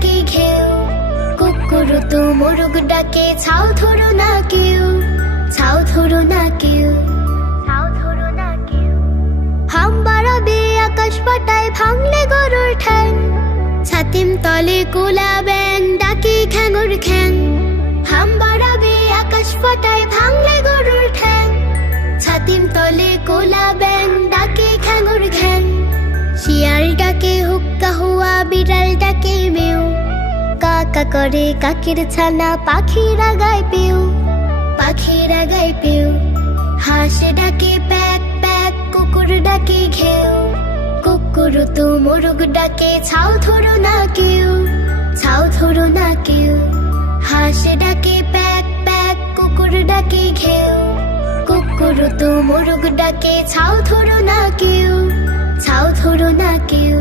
ডাকে ঘেউ, কুকুর তো মোরগ ডাকে ছাউ ধরো না কেউ, ছাউ ধরো না কেউ, ছাউ ধরো না কেউ। হাম বাড়াবে আকাশ পাতায় ভাঙলে গরুর ঠ্যাং, ছাতিম তলে কোলা ব্যাং ডাকে খ্যাঙুর খ্যাং। হাম বাড়াবে আকাশ পাতায় ভাঙলে গরুর ঠ্যাং, ছাতিম তলে কোলা ব্যাং ডাকে খ্যাঙুর খ্যাং। শিয়াল ডাকে হুক্কা হুয়া, বিড়াল ডাকে মেউ, কাকা করে কাকের ছানা পাখিরা গায় পেউ, পাখিরা গায় পেউ। হাঁস ডাকে প্যাক প্যাক, কুকুর ডাকে ঘেউ, কুকুর তো মোরগ ডাকে ছাউ ধরো না কেউ, ছাউ ধরো না কেউ। হাঁস ডাকে প্যাক প্যাক, কুকুর ডাকে ঘেউ, কুকুর তো মোরগ ডাকে ছাউ ধরো না কেউ, ছাউ ধরো না কেউ।